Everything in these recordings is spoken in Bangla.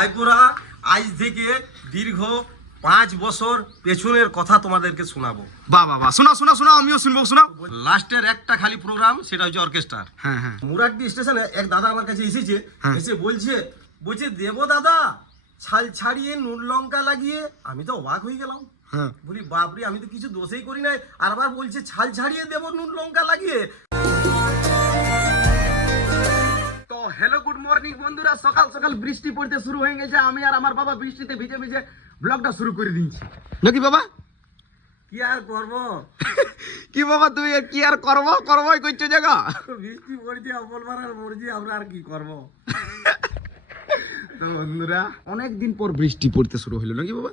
ভাইপোরা আজ থেকে দীর্ঘ 5 বছর পেছনের কথা তোমাদেরকে শোনাবো। বাহ বাহ বাহ, শোনা শোনা শোনা, আমিও শুনবো, শোনাও। লাস্টের একটা খালি প্রোগ্রাম, সেটা হচ্ছে অর্কেস্ট্রার। হ্যাঁ হ্যাঁ। মুরাড্ডি স্টেশনে এক দাদা আমার কাছে এসেছে, হ্যাঁ। এসে বলছে দেবো দাদা ছাল ছাড়িয়ে নুন লঙ্কা লাগিয়ে। আমি তো অবাক হয়ে গেলাম, হ্যাঁ। বলি বাপরে, আমি তো কিছু দোষই করি নাই, আর আবার বলছে ছাল ছাড়িয়ে দেবো নুন লঙ্কা লাগিয়ে। তো হ্যালো গুড মর্নিং বন্ধুরা, সকাল সকাল বৃষ্টি পড়তে শুরু হয়ে গেছে। আমি আর আমার বাবা বৃষ্টিতে ভিজে ভিজে ব্লগটা শুরু করে দিয়েছি নাকি বাবা? কি আর করবো, কি বাবা তুমি কি আর করবই করছো জায়গা? বৃষ্টি পড়ছে, বলবার আর মরছি, আমরা আর কি করবো। তো বন্ধুরা অনেকদিন পর বৃষ্টি পড়তে শুরু হলো নাকি বাবা?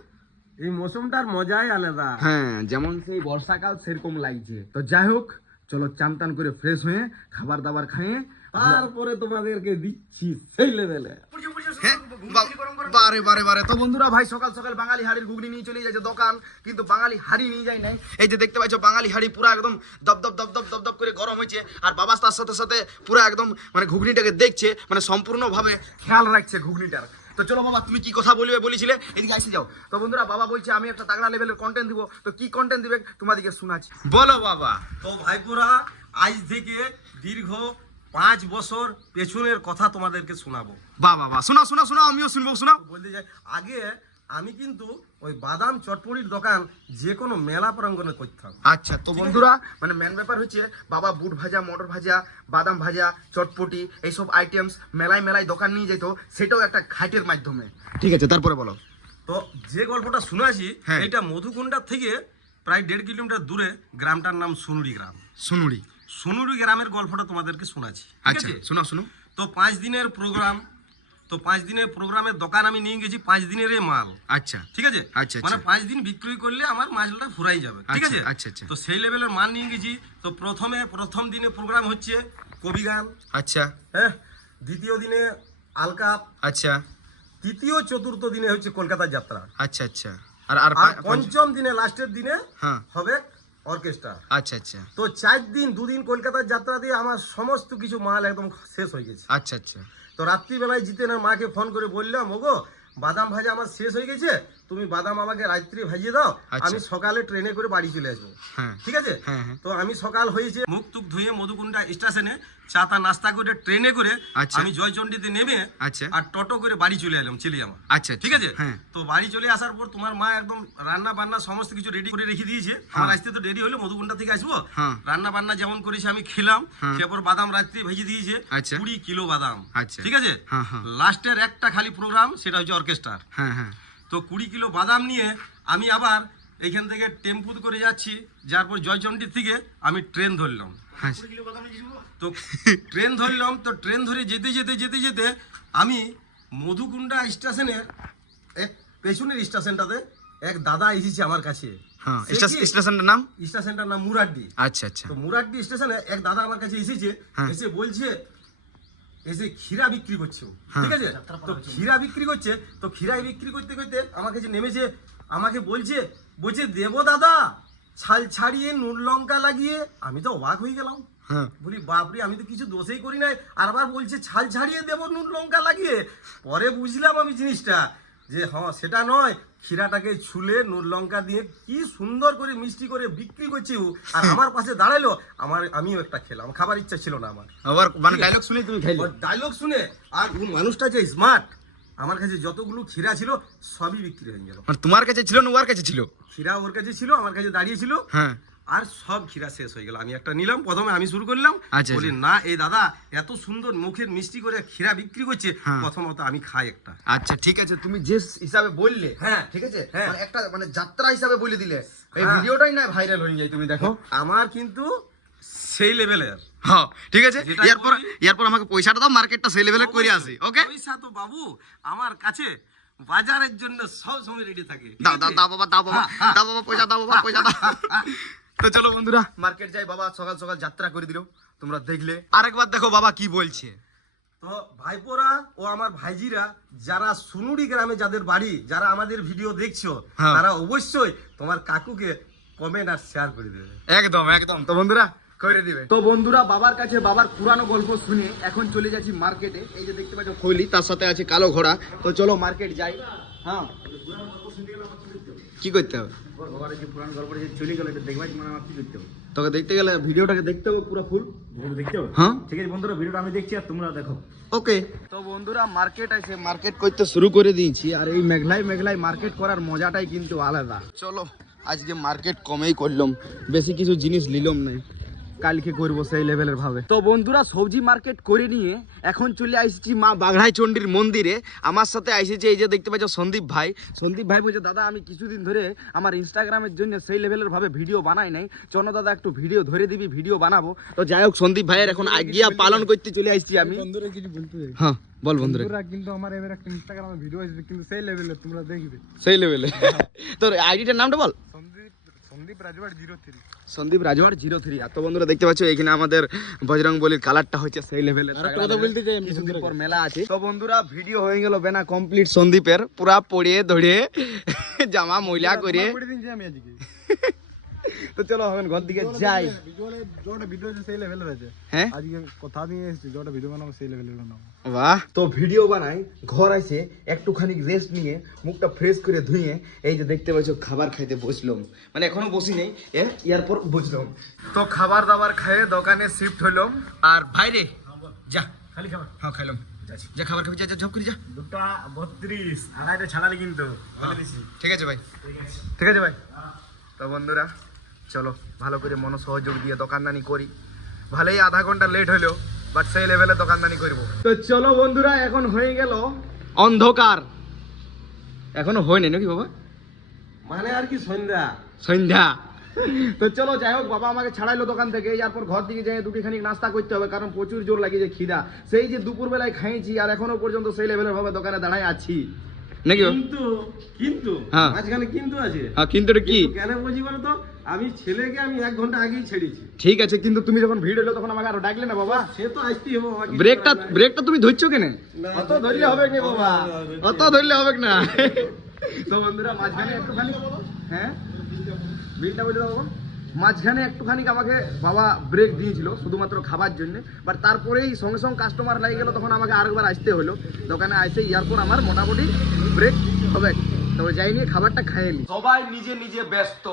এই মৌসুমটার মজাই আলাদা। হ্যাঁ, যেমন সেই বর্ষাকাল সেরকম লাগছে। তো যাই হোক, চলো চান টান করে ফ্রেশ হয়ে খাবার দাবার খাইয়ে তারপরে তোমাদেরকে দিচ্ছি সেই লেভেলে। বারে বারে বারে। তো বন্ধুরা ভাই সকাল সকাল বাঙালি হাড়ির ঘুগনি নিয়ে চলে যাচ্ছে দোকান, কিন্তু বাঙালি হাড়ি নিয়ে যায় নাই। এই যে দেখতে পাচ্ছ বাঙালি হাড়ি পুরো একদম দপ দপ দপ দপ দপ দপ করে গরম হয়েছে, আর বাবা তার সাথে সাথে পুরো একদম মানে ঘুগনিটাকে দেখছে, মানে সম্পূর্ণভাবে খেয়াল রাখছে ঘুগনিটার। তো চলো বাবা, তুমি কি কথা বলবে বলেছিলে, এদিকে আসে যাও। তো বন্ধুরা বাবা বলছে আমি একটা তাগড়া লেভেলের কন্টেন্ট দিব। তো কি কন্টেন্ট দিবে তোমাদেরকে শোনাচ্ছি, বলো বাবা। তো ভাইপোরা আজ থেকে দীর্ঘ 5 বছর পেছনের কথা তোমাদেরকে শোনাবো। বাহ বাহ বাহ, শোনা শোনা শোনা, আমিও শুনবো, শোনাও। বলতে যাই, আগে আমি কিন্তু ওই বাদাম চটপটির দোকান যে কোনো মেলা প্রাঙ্গণে করতাম। আচ্ছা, তো বন্ধুরা মানে মেন ব্যাপার হচ্ছে বাবা বুট ভাজা, মটর ভাজা, বাদাম ভাজা, চটপটি এইসব আইটেমস মেলায় মেলায় দোকান নিয়ে যেত, সেটাও একটা ঘাটের মাধ্যমে। ঠিক আছে, তারপরে বলো। তো যে গল্পটা শুনেছি, হ্যাঁ। এটা মধুকুণ্ডার থেকে প্রায় 1.5 কিলোমিটার দূরে, গ্রামটার নাম সুনুরি গ্রাম। সুনুরি গ্রামের গল্পটা তোমাদেরকে শোনাচ্ছি। ঠিক আচ্ছা, আছে? শোনো শোনো। তো 5 দিনের প্রোগ্রাম, তো 5 দিনের প্রোগ্রামের দোকান আমি নিয়ে গেছি 5 দিনেরই মাল। আচ্ছা ঠিক আছে, আচ্ছা, মানে আচ্ছা। 5 দিন বিক্রি করলে আমার মালটা ফুরাই যাবে। ঠিক আচ্ছা, আছে, আচ্ছা, আচ্ছা। তো সেই লেভেলের মাল নিয়ে গেছি। তো প্রথম দিনে প্রোগ্রাম হচ্ছে কবি গান, আচ্ছা হ্যাঁ। দ্বিতীয় দিনে আলকাপ, আচ্ছা তৃতীয় চতুর্থ দিনে হচ্ছে কলকাতার যাত্রা, আচ্ছা আচ্ছা। আর আর আর পঞ্চম দিনে লাস্টের দিনে হ্যাঁ। হবে অর্কেস্ট্রা। আচ্ছা আচ্ছা তো 4 দিন 2 দিন কলকাতার যাত্রা দিয়ে আমার সমস্ত কিছু মাল একদম শেষ হয়ে গেছে। আচ্ছা আচ্ছা। তো রাত্রিবেলায় জিতেনের মাকে ফোন করে বললাম, ওগো বাদাম ভাজা আমার শেষ হয়ে গেছে, তুমি বাদাম আমাকে রাত্রি ভাজিয়ে দাও, আচ্ছা। আমি সকালে ট্রেনে করে বাড়ি চলে আসবো। হ্যাঁ। ঠিক আছে, হ্যাঁ, হ্যাঁ। তো আমি সকাল হয়েছে, মুখ টুক ধুয়ে মধুকুণ্ডা স্টেশনে চা তা নাস্তা করে ট্রেনে করে আচ্ছা। আমি জয়চন্ডীতে নেমে আচ্ছা। আর টোটো করে বাড়ি চলে এলাম, ছেলে আমার। আচ্ছা, ঠিক আছে, হ্যাঁ। তো বাড়ি চলে আসার পর তোমার মা একদম রান্না বান্না সমস্ত কিছু রেডি করে রেখে দিয়েছে। আমার আসতে তো দেরি হলো, মধুকুণ্ডা থেকে আসবো। হ্যাঁ। রান্না বান্না যেমন করেছে আমি খেলাম, হ্যাঁ। তারপর বাদাম রাত্রি ভেজে দিয়েছে আচ্ছা। 20 কিলো বাদাম। আচ্ছা। ঠিক আছে, হ্যাঁ, হ্যাঁ। লাস্টের একটা খালি প্রোগ্রাম, সেটা হচ্ছে অর্কেস্ট্রার। হ্যাঁ হ্যাঁ। তো 20 কিলো বাদাম নিয়ে আমি আবার এখান থেকে টেম্পু করে যাচ্ছি, যারপর জয়চন্ডী থেকে আমি ট্রেন ধরলাম। তো ট্রেন ধরলাম, তো ট্রেন ধরে যেতে যেতে যেতে যেতে আমি মধুকুণ্ডা স্টেশনের এক পেছনের স্টেশনটাতে এক দাদা এসেছে আমার কাছে। হ্যাঁ, সে কি? স্টেশনের নাম? স্টেশনটার নাম মুরাড্ডি। আচ্ছা আচ্ছা। তো মুরাড্ডি স্টেশনে এক দাদা আমার কাছে এসেছে, হ্যাঁ। এসে বলছে এসে ক্ষীরা বিক্রি করছে ও। হ্যাঁ। ঠিক আছে, তো ক্ষীরা বিক্রি করছে, তো ক্ষীরাই বিক্রি করতে করতে আমার কাছে নেমেছে, আমাকে বলছে দেবো দাদা ছাল ছাড়িয়ে নুন লঙ্কা লাগিয়ে। আমি তো অবাক হয়ে গেলাম, হ্যাঁ। বলি বাপরে, আমি তো কিছু দোষই করি নাই, আর আবার বলছে ছাল ছাড়িয়ে দেবো নুন লঙ্কা লাগিয়ে। পরে বুঝলাম আমি জিনিসটা, যে হ্যাঁ সেটা নয়, ক্ষীরাটাকে ছুলে নুন লঙ্কা দিয়ে কি সুন্দর করে মিষ্টি করে বিক্রি করছে ও। আর আমার পাশে দাঁড়ালো, আমিও একটা খেলাম, খাবার ইচ্ছা ছিল না আমার। আবার মানে ডায়লগ শুনে তুমি খাইলে? ডায়লগ শুনে, আর ও মানুষটা যে স্মার্ট, আমার কাছে যতগুলো ক্ষীরা ছিল সবই বিক্রি হয়ে গেল। মানে তোমার কাছে ছিল না ওর কাছে ছিল? ক্ষীরা ওর কাছে ছিল, আমার কাছে দাঁড়িয়ে ছিল, হ্যাঁ। আর সব ক্ষীরা শেষ হয়ে গেল। আমি একটা নিলাম, প্রথমে আমি শুরু করলাম, আচ্ছা, বলি না এই দাদা এত সুন্দর মুখের মিষ্টি করে ক্ষীরা বিক্রি করছে, হ্যাঁ। প্রথমত আমি খাই একটা। আচ্ছা ঠিক আছে, তুমি যে হিসাবে বললে, হ্যাঁ। ঠিক আছে, হ্যাঁ। মানে একটা মানে যাত্রা হিসাবে বলে দিলে, এই হ্যাঁ। ভিডিওটাই না ভাইরাল হয়ে যায়। তুমি দেখো আমার কিন্তু সেই লেভেলের। হ্যাঁ ঠিক আছে, যেটা এরপর আমাকে পয়সাটা দাও, মার্কেটটা সেই লেভেলে করে আসি। ওকে, পয়সা তো বাবু আমার কাছে বাজারের জন্য সব সময় রেডি থাকে। ঠিক দাও আছে? দাও দাও বাবা, দাও বাবা, হ্যাঁ, দাও বাবা, পয়সা দাও বাবা, পয়সা দাও। তো চলো বন্ধুরা মার্কেট যাই, বাবা সকাল সকাল যাত্রা করে দিল, তোমরা দেখলে। আরেকবার দেখো বাবা কি বলছে। তো ভাইপোরা ও আমার ভাইজিরা যারা সুনুরি গ্রামে যাদের বাড়ি, যারা আমাদের ভিডিও দেখছো, হ্যাঁ। তারা অবশ্যই তোমার কাকুকে কমেন্ট আর শেয়ার করে দেবে। একদম একদম। তো বন্ধুরা করে দিবে। তো বন্ধুরা বাবার কাছে বাবার পুরানো গল্প শুনে এখন চলে যাচ্ছি মার্কেটে। এই যে দেখতে পাচ্ছ খৈলি, তার সাথে আছে কালো ঘোড়া। তো চলো মার্কেট যাই। হ্যাঁ কি করতে হবে? বাবার যে পুরানো গল্পটা যে চলে গেল এটা দেখবাই মানে আমার কি করতে হবে? তোকে দেখতে গেলে ভিডিওটাকে দেখতে হবে পুরো ফুল দেখতে হবে। হ্যাঁ ঠিক আছে বন্ধুরা, ভিডিওটা আমি দেখছি আর তোমরা দেখো। ওকে। তো বন্ধুরা মার্কেট আছে, মার্কেট করতে শুরু করে দিয়েছি। আর এই মেঘলাই মার্কেট করার মজাটাই কিন্তু আলাদা। চলো আজকে মার্কেট কমেই করলাম, বেশি কিছু জিনিস নিলাম না, কালকে করবো সেই লেভেলের ভাবে। তো বন্ধুরা সবজি মার্কেট করে নিয়ে এখন চলে আসছি মা বাঘড়াই চণ্ডীর মন্দিরে। আমার সাথে আসেছে এই যে দেখতে পাচ্ছ সন্দীপ ভাই। সন্দীপ ভাই বলছে দাদা আমি কিছুদিন ধরে আমার ইনস্টাগ্রামের জন্য সেই লেভেলের ভাবে ভিডিও বানাই নাই, চলো দাদা একটু ভিডিও ধরে দিবি, ভিডিও বানাবো। তো যাই হোক সন্দীপ ভাইয়ের এখন আজ্ঞা পালন করতে চলে আসছি আমি। বন্ধুরা কিছু বলতে হ্যাঁ বল বন্ধুরা। কিন্তু আমার এবার একটা ইনস্টাগ্রামে ভিডিও আসবে কিন্তু সেই লেভেলে তোমরা দেখবে, সেই লেভেলে। তোর আইডিটার নামটা বল। সন্দীপ রাজওয়াড় 03। সন্দীপ রাজওয়াড় 03। আর তো বন্ধুরা দেখতে পাচ্ছ এখানে আমাদের বজরং বলির কালারটা হচ্ছে সেই লেভেলে। আরেকটা কথা বলতে চাই, আমি কিছুদিন পর মেলা আছে। তো বন্ধুরা ভিডিও হয়ে গেল বেনা কমপ্লিট সন্দীপের, পুরা পড়িয়ে ধরে জামা ময়লা করে। আমি আজকে তো চলো এখন ঘর দিকে যাই। ভিডিও সেই লেভেলের আছে। হ্যাঁ আজকে কথা দিয়ে এসেছি যেটা ভিডিও বানাবো সেই লেভেলের বানাবো। বাহ। তো ভিডিও বানাই, ঘর আসে একটুখানি রেস্ট নিয়ে মুখটা ফ্রেশ করে ধুয়ে এই যে দেখতে পাচ্ছ খাবার খাইতে বসলাম, মানে এখনো বসি নেই, এরপর বসলাম। তো খাবার দাবার খেয়ে দোকানে শিফট হইলাম। আর ভাইরে যা খালি খাবার। হ্যাঁ খাইলাম, যা খাবার খাবি, যা ঝপ করে যা। 2টা 32 আড়াইটা ছাড়ালি কিন্তু ঠিক আছে ভাই, ঠিক আছে ভাই। তো বন্ধুরা চলো ভালো করে মনোসহযোগ দিয়ে দোকানদানি করি। ভালোই আধা ঘন্টা লেট হলো, বাট সেই লেভেলে দোকানদানি করবো। তো চলো বন্ধুরা এখন হয়ে গেল অন্ধকার, এখনো হয়নি নাকি বাবা, মানে আর কি সন্ধ্যা সন্ধ্যা। তো চলো যাই হোক, বাবা আমাকে ছাড়াইলো দোকান থেকে, এরপর ঘর দিকে যাই দুটিখানি নাস্তা করতে হবে, কারণ প্রচুর জোর লাগিয়েছে খিদা। সেই যে দুপুর বেলায় খাইছি আর এখনো পর্যন্ত সেই লেভেলের ভাবে দোকানে দাঁড়াই আছি নাকি। কিন্তু হ্যাঁ মাঝখানে কিন্তু আছে। হ্যাঁ কিন্তু কি কেন বুঝি বলো তো, আমি ছেলেকে আমি 1 ঘন্টা আগেই ছেড়েছি। ঠিক আছে কিন্তু তুমি যখন ভিড় হলো তখন আমাকে আরো ডাকলে না বাবা। সে তো আসতেই হবে, ব্রেকটা তুমি ধরছো কেন? অত ধরলে হবে না বাবা, অত ধরলে হবে না। তো বন্ধুরা মাঝখানে একটুখানি, হ্যাঁ বিলটা বলে দাও বাবা। মাঝখানে একটুখানি আমাকে বাবা ব্রেক দিয়েছিল শুধুমাত্র খাবার জন্য, বাট তারপরেই সঙ্গে সঙ্গে কাস্টমার লাগে গেল, তখন আমাকে আরেকবার আসতে হলো দোকানে। আসে ইয়ারপর আমার মোটামুটি ব্রেক হবে, তবে যাই নিয়ে খাবারটা খাইয়ে নি। সবাই নিজে নিজে ব্যস্ত।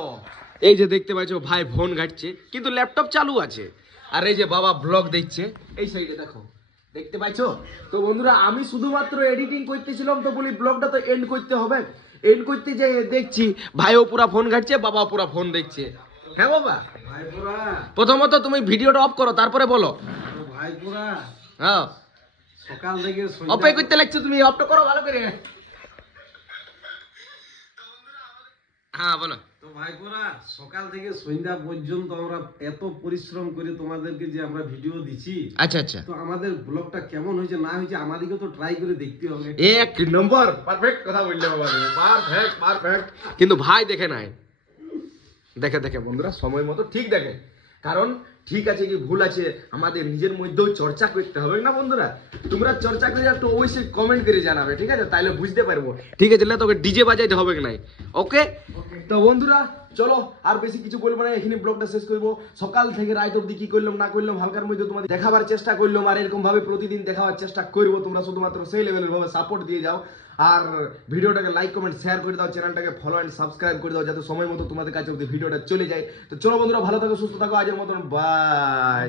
এই যে দেখতে পাচ্ছ ভাই ফোন ঘাটছে কিন্তু ল্যাপটপ চালু আছে, আর এই যে বাবা ব্লগ দেখছে এই সাইডে দেখো, দেখতে পাইছো। তো বন্ধুরা আমি শুধুমাত্র এডিটিং করতেছিলাম, তো বলি ব্লগটা তো এন্ড করতে হবে। এন্ড করতে যাই দেখছি ভাইও পুরা ফোন ঘাটছে, বাবা পুরা ফোন দেখছে। হ্যাঁ বাবা, ভাইপুরা প্রথমত তুমি ভিডিওটা অফ করো তারপরে বলো। ভাইপুরা হ্যাঁ সকাল থেকে অফে করতে লাগছো তুমি, অফটা করো ভালো করে। হ্যাঁ বলো। তো ভাইপুরা সকাল থেকে সন্ধ্যা পর্যন্ত আমরা এত পরিশ্রম করে তোমাদেরকে যে আমরা ভিডিও দিছি, আচ্ছা আচ্ছা, তো আমাদের ব্লগটা কেমন হয়েছে না হয়েছে আমাদেরকে তো ট্রাই করে দেখতে হবে। 1 নম্বর পারফেক্ট কথা বললে বাবা, পারফেক্ট। কিন্তু ভাই দেখে নাই, দেখে বন্ধুরা সময় মতো ঠিক দেখে, কারণ ঠিক আছে কি ভুল আছে আমাদের নিজের মধ্যেও চর্চা করতে হবে না বন্ধুরা। তোমরা চর্চা করে একটু অবশ্যই কমেন্ট করে জানাবে, ঠিক আছে, তাইলে বুঝতে পারবো। ঠিক আছে না, তোকে ডিজে বাজাইতে হবে না। ওকে। তো বন্ধুরা চলো আর বেশি কিছু বলবো না, এখানে ব্লগটা শেষ করবো। সকাল থেকে রাত অবধি কি করলাম না করলাম হালকার মধ্যে তোমাদের দেখাবার চেষ্টা করলাম, আর এরকম ভাবে প্রতিদিন দেখাবার চেষ্টা করবো। তোমরা শুধুমাত্র সেই লেভেলের ভাবে সাপোর্ট দিয়ে যাও, আর ভিডিওটাকে লাইক কমেন্ট শেয়ার করে দাও, চ্যানেলটাকে ফলো এন্ড সাবস্ক্রাইব করে দাও, যাতে সময় মতো তোমাদের কাছে অবধি ভিডিওটা চলে যায়। তো চলো বন্ধুরা ভালো থাকো, সুস্থ থাকো, আজের মতন বাই।